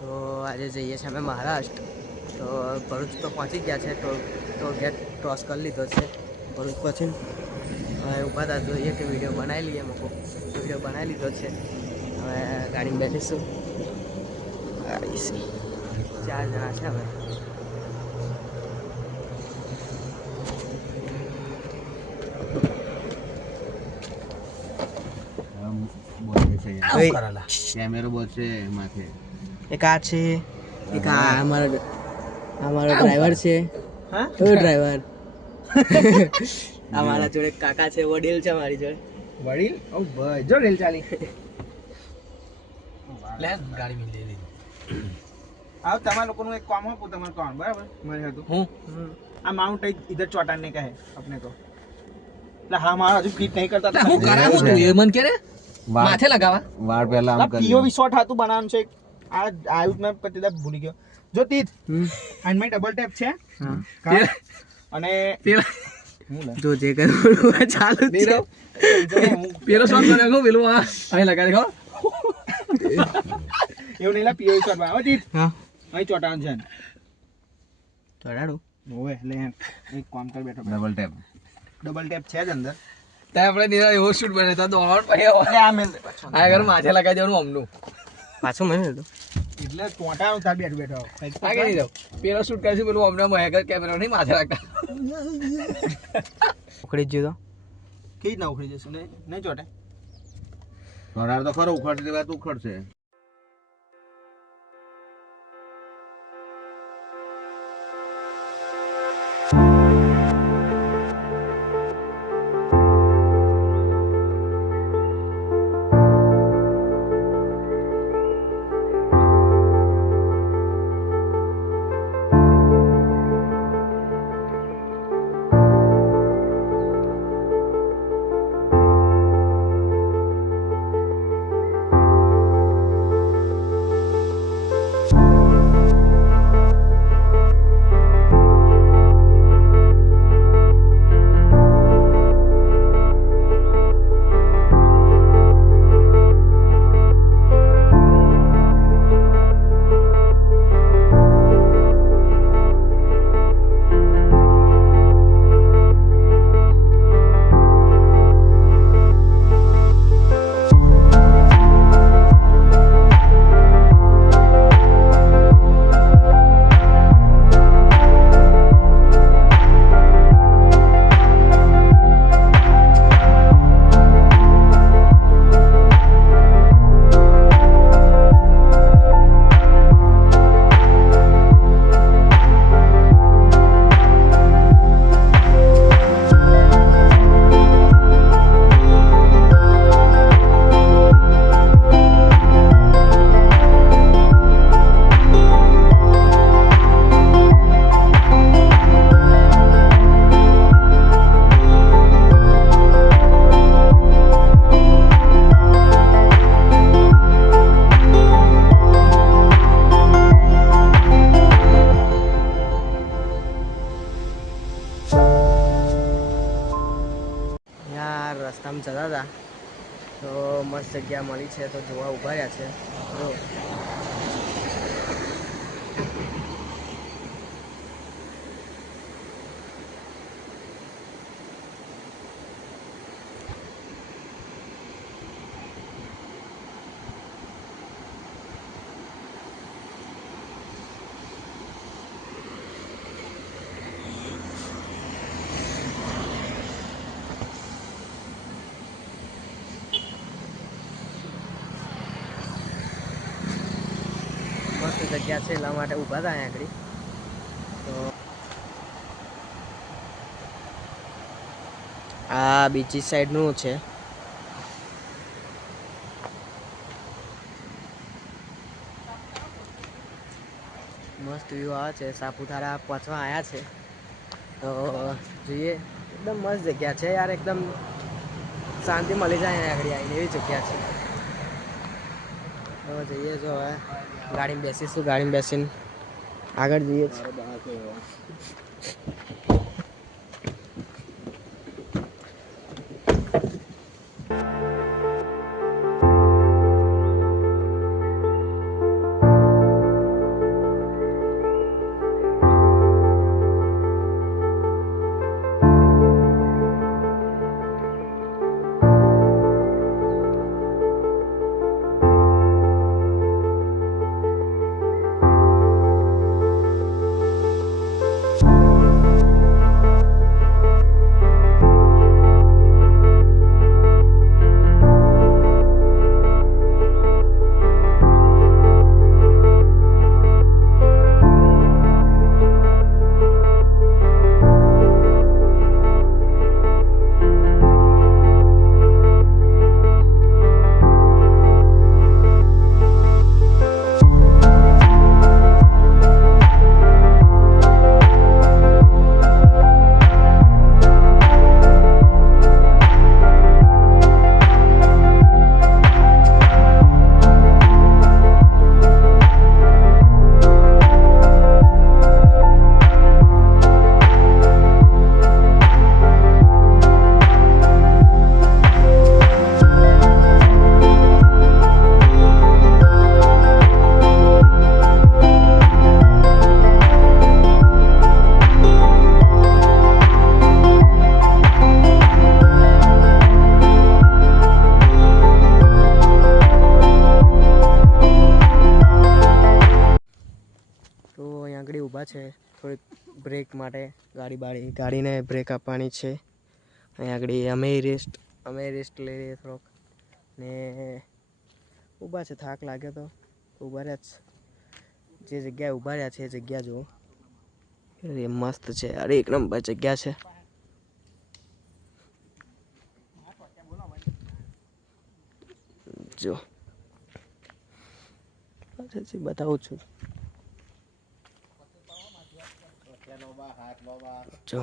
તો આજે જઈએ છીએ અમે મહારાષ્ટ્ર. તો ભરૂચ તો પહોંચી ગયા છે. તો ગેટ ક્રોસ કરી લીધો છે ભરૂચ પછી. હવે ઊભા હતા જોઈએ કે વિડીયો બનાવી લઈએ. મૂકો વિડીયો બનાવી લીધો છે. હવે ગાડીમાં બેસીશું. 4 જણા છે હવે. કેમેરો બોલશે માથે. એક આ છે, એક આ અમારો ડ્રાઈવર છે. હા ડ્રાઈવર. અમારા જોડે કાકા છે, વડીલ છે મારી જોડે. વડીલ ઓ ભાઈ જો રેલ ચાલી લે ગાડી મિલ લીધી. આવ તમારા લોકોનું એક કામ આપું તમારું કામ બરાબર મારે હતું હું આ માઉન્ટ इधर चौटाने का है अपने को એટલે હા મારા હજુ ફિટ નહીં કરતા હું કરાવું છું એ મન કે રે માથે લગાવા વાળ પહેલા આમ કરી પીઓવી શોટ હતું બનાવવાનું છે. આ આયુષ મેં કતીદા ભૂલી ગયો. જો તીત એન્ડ મે ડબલ ટેપ છે. હા અને જો જે કરવું ચાલુ છે. પેલો શોટ બનાવ્યો પેલો આ અહીં લગાડી ખો એવું નહીં લા પીઓવી શોટ બનાવો તીત. હા અહીં ચોટાણ છે ચડાડું ઓવે લે એક કામ કર બેઠો ડબલ ટેપ છે જ અંદર. ત્યાં આપણે નીરા એવો શૂટ બને તો દોડવાનું પછી આ મેલ આ ઘર માથે લગાવી દેવાનું અમનું પાછું મને તો એટલે ટોટાનું થા બેઠો બેઠો આ કે નહીં પેલો શૂટ કરશું પેલું અમને મહેકર કેમેરા નહીં માથે રાખતા ઉખડી જ તો કઈ ના ઉખડી જશે નહીં ચોટે ઘોડાર તો ખરો ઉખડતી વાત ઉખડશે. રસ્તામાં જતા હતા તો મસ્ત જગ્યા મળી છે તો જોવા ઊભા રહ્યા છે. મસ્ત જગ્યા છે એટલા માટે ઊભા હતા અહીંયા આગળ. તો આ બીજી સાઈડનું છે. મસ્ત વ્યૂ આવે છે. સાપુતારા પહોંચવા આવ્યા છે તો જોઈએ. એકદમ મસ્ત જગ્યા છે યાર. એકદમ શાંતિ મળી જાય અહીંયા આગળ આવીને એવી જગ્યા છે. તો જઈએ જો હવે ગાડીમાં બેસીશું. ગાડીમાં બેસીને આગળ જઈએ છીએ. ઊભા છે થોડીક બ્રેક માટે ગાડીને બ્રેક આપવાની છે. અહીં આગળ અમે રેસ્ટ લઈ લઈએ થોડોક ને ઊભા છે. થાક લાગે તો ઊભા રહ્યા છે. જે જગ્યાએ ઊભા રહ્યા છે એ જગ્યા જુઓ એ મસ્ત છે. અરે એક નંબર જગ્યા છે. જો બતાવું છું. જો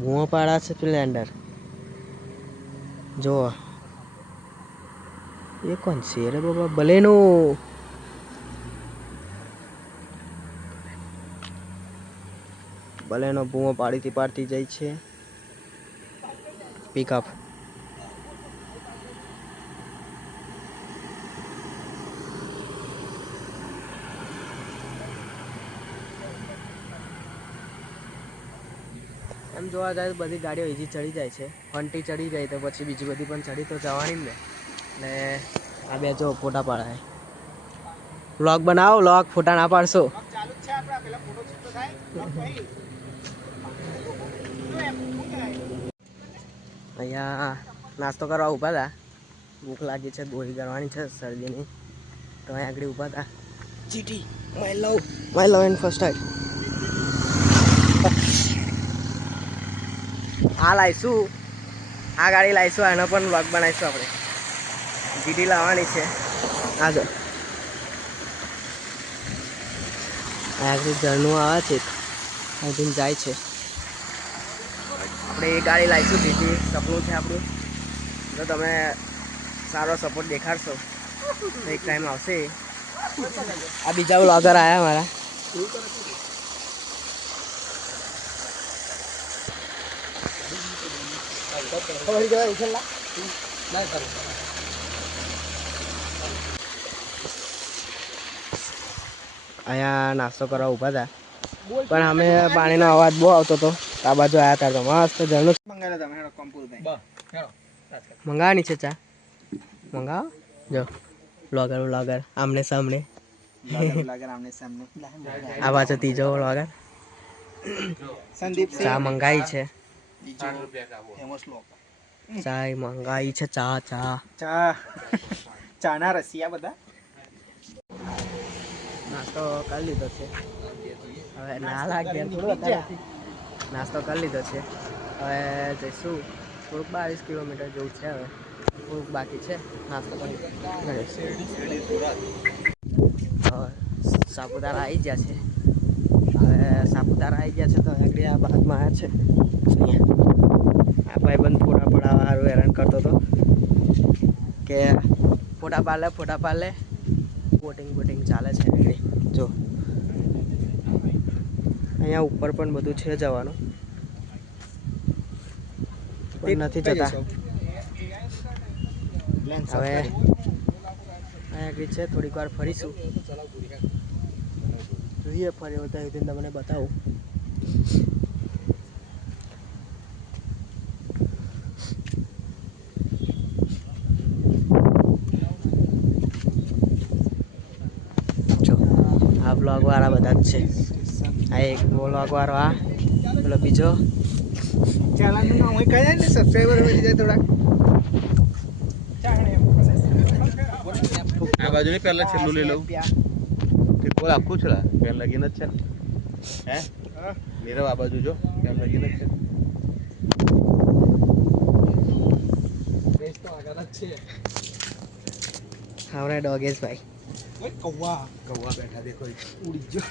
બૂમો પાડા છે પેલા અંદર. જો એ કોણ છે રે બાબા? બલેનો બૂમો પાડતી જાય છે. પિકઅપ એમ જોવા જાય તો બધી ગાડીઓ ઈજી ચડી જાય છે. ફંટી ચડી જાય તો પછી બીજી બધી પણ ચડી તો જવાની ને. ને આ બે જો ફોટા પાડાય. વ્લોગ બનાવો, વ્લોગ ફોટા ના પાડશો. ચાલુ જ છે આપણા પેલા ફોટો છૂટો થાય અહીંયા નાસ્તો કરવા ઊભા હતા. ભૂખ લાગી છે, ગોળી કરવાની છે શરદીની, તો અહીંયા આગળ ઊભા હતા. GT my love and first time. આ લાવીશું, આ ગાડી લાવીશું, આનો પણ વ્લોગ બનાવીશું આપણે. જીટી લાવવાની છે. આ જો આગળ ઝરણું આવે છે, અહીંથી જાય છે. આપણે એ ગાડી લાવીશું જીટી, સપનું છે આપણું. જો તમે સારો સપોર્ટ દેખાડશો તો એક ટાઈમ આવશે. આ બીજા વ્લોગર આવ્યા મારા. અહીંયા નાસ્તો કરવા ઊભા હતા, પણ અમે પાણીનો અવાજ બહુ આવતો હતો. આ બાજુ આવ્યા હતા તો મસ્ત ઝરણું મંગાવવાની છે. ચા મંગાવો. જો વ્લોગર આમને સામને. આ બાજુ ત્રીજો વ્લોગર. સંદીપ ચા મંગાવી છે. ચા મંગાવી છે. ચાના રસિયા બધા નાસ્તો કરી લીધો છે. હવે ના લાગે નાસ્તો કરી લીધો છે. હવે જઈશું થોડુંક 22 કિલોમીટર જેવું છે. હવે થોડુંક બાકી છે નાસ્તો કરી. સાપુતારા આવી ગયા છે. હવે સાપુતારા આવી ગયા છે તો આગળ આ બાગમાં આવ્યા છે. અહીંયા આ ભાઈબંધ ફોટા પડાવવા સારું હેરાન કરતો હતો કે ફોટા પાડ લે. બોટિંગ ચાલે છે આગળ. જો અહીંયા ઉપર પણ બધું છે જવાનું, પણ નથી જતા. હવે અહીંયા આગળ છે, થોડીક વાર ફરીશું. જોઈએ ફરી વધારે તમને બતાવું. જો આ બ્લોગ વાળા બધા જ છે. આ એક બ્લોગ વાળો, આ પેલો બીજો. ચાલાનું નામ કહી દે ને, સબસ્ક્રાઇબર મળી જાય થોડા. આ બાજુ ની પહેલા છેલ્લું લઈ લઉં કે કોલ આખું છે પેન લગીને જ છે હે નીરવ આ બાજુ જો પેન લગીને જ છે. બેસ્ટ તો આગળ જ છે. આવડે ડોગેશ ભાઈ. ઓય કૌવા બેઠા દેખો ઉડી જો.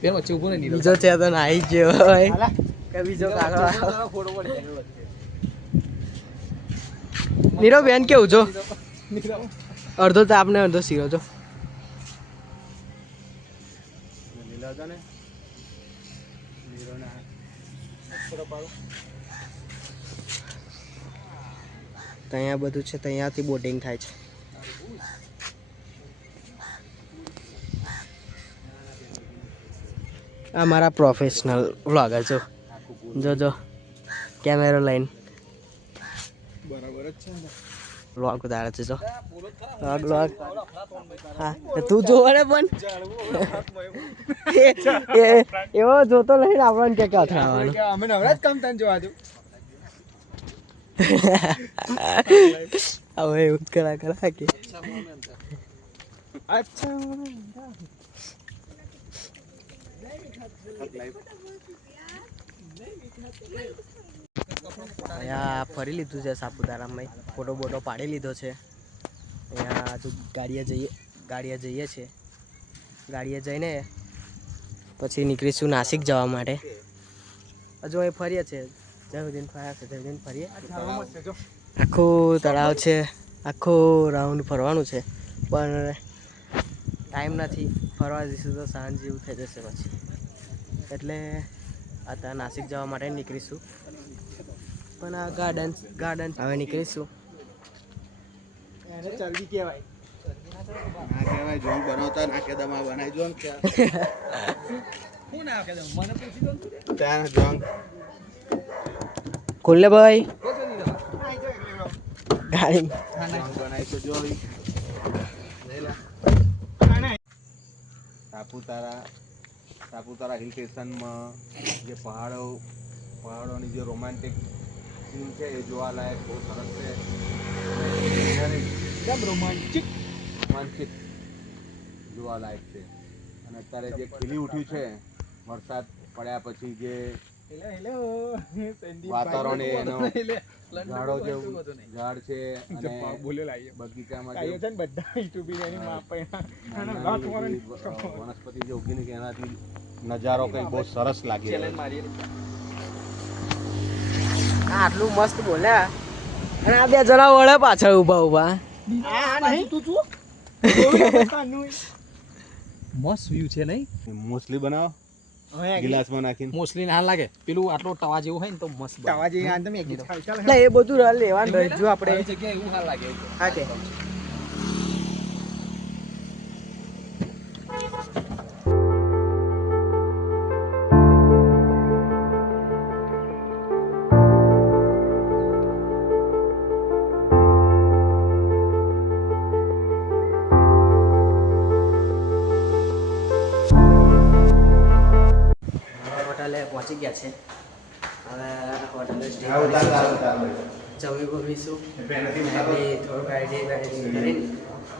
બે વચ્ચે ઊભો ને નીરવ. બીજો છે તો નાઈ જ ગયો ભાઈ. કે બીજો કાગળો ફોટો પડી નીરવ બેન કેવું જો? નીરવ અડધો તાપ ને અડધો શીરો જો. લીલા હતા ને નીરવ ના ત્યાં બધું છે, ત્યાંથી બોટિંગ થાય છે. આ મારા પ્રોફેશનલ વ્લોગર છો, જો કેમેરો લઈને બરાબર જ છે ને. વ્લોગ ઉતારે છે. જો વ્લોગ હા તું જોવે ને પણ એવો જોતો નહીં ને આપણને કે અથડાવાનું. અમે નવરાજ કામ તને જોવા દઉં. હવે એવું જ કરા કે અચ્છા અહીંયા ફરી લીધું છે સાપુતારામાં. ફોટો બોટો પાડી લીધો છે. અહીંયા હજુ ગાડીએ જઈએ છીએ. ગાડીએ જઈને પછી નીકળીશું નાસિક જવા માટે. હજુ અહીં ફરીએ છીએ, જ્યાં સુધી ફર્યા છે ત્યાં સુધી ફરીએ. આખું તળાવ છે, આખું રાઉન્ડ ફરવાનું છે, પણ ટાઈમ નથી. ફરવા જઈશું તો સાંજ જેવું થઈ જશે પછી, એટલે અત્યારે નાસિક જવા માટે નીકળીશું. પણ આ ગાર્ડન હવે નીકળીશું. એને ચરબી કહેવાય. ના કહેવાય, જોન બનાવતા ના કે દમા બનાવી જો ને હું ના કહેતો મને પૂછી દો ત્યાં જોન ખુલ્લે ભાઈ આઈ જો ગાડી એટલે જોન બનાવી તો જો સાપુતારા હિલ સ્ટેશનમાં જે પહાડોની જે રોમાન્ટિક સીન છે એ જોવાલાયક બહુ સરસ છે. એકદમ રોમાંચિક. રોમાંચિક જોવાલાયક છે. અને અત્યારે જે ખીલી ઉઠ્યું છે વરસાદ પડ્યા પછી, જે વાતાવરણ એનો ઝાડો જે ઝાડ છે અને બગીચામાં જે વનસ્પતિ જે ઉગી છે એનાથી નજારો કંઈક બહુ સરસ લાગી રહ્યો છે. આટલું મસ્ત બોલ્યા અને આ બે જણા વળે પાછળ ઊભા મસ્ત વ્યૂ છે નહીં? મોસલી બનાવો ગિલાસમાં નાખીને. મોસ્ટલી ના લાગે, પેલું આટલો તવા જેવું હોય ને તો મસ્ત તવા જેવી આ તમે એક ચાલ એટલે એ બધું લેવાનું રહીશું આપણે. જગ્યાએ એવું હાલ લાગે. હા કે હોટલે પહોંચી ગયા છે. હવે હોટલે સ્ટે જમી બમીશું, થોડુંક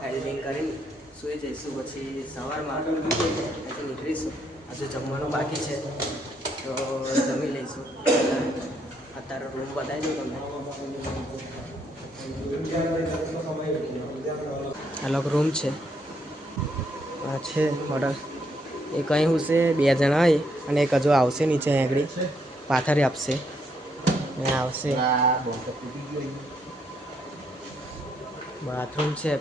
એડિટિંગ કરીને સુઈ જઈશું. પછી સવારમાં અહીંથી નીકળીશું. હજુ જમવાનું બાકી છે તો જમી લઈશું. અત્યારે રૂમ બતાવી દઉં તમને. અલગ રૂમ છે, આ છે હોટલ. એ કંઈ હું છે, 2 જણા હોય અને એક હજુ આવશે નીચે આગળ પાથરે આપશે ને આવશે. બાથરૂમ છે,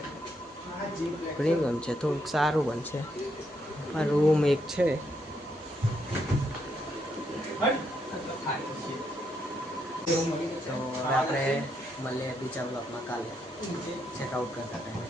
પ્રીમિયમ છે, થોડુંક સારું બનશે. આ રૂમ એક છે. તો હવે આપણે મળીએ બીજા બ્લોકમાં કાલે ચેકઆઉટ કરતા ટાઈમે.